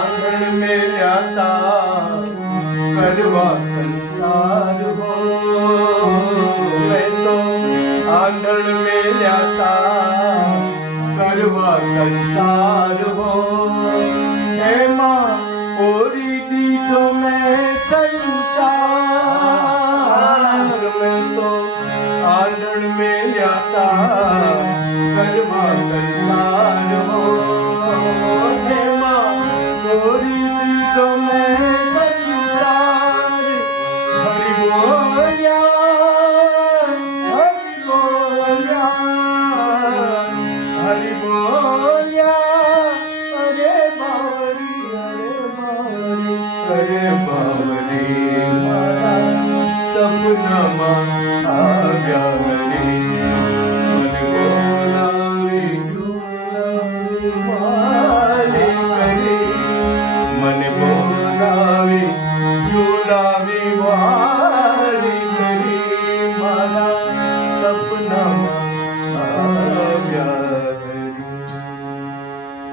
આંગણ મેળ્યાતા કરવા કંસાર હો મેં તો આંગણ મેળ્યાતા કરવા કંસાર હો એમાં ઓરી દીધો મેં સંસાર મેં તો આંગણ મેળ્યાતા पर मारा सपना माँ मन बोला मन बोला झूला वाले करे सपना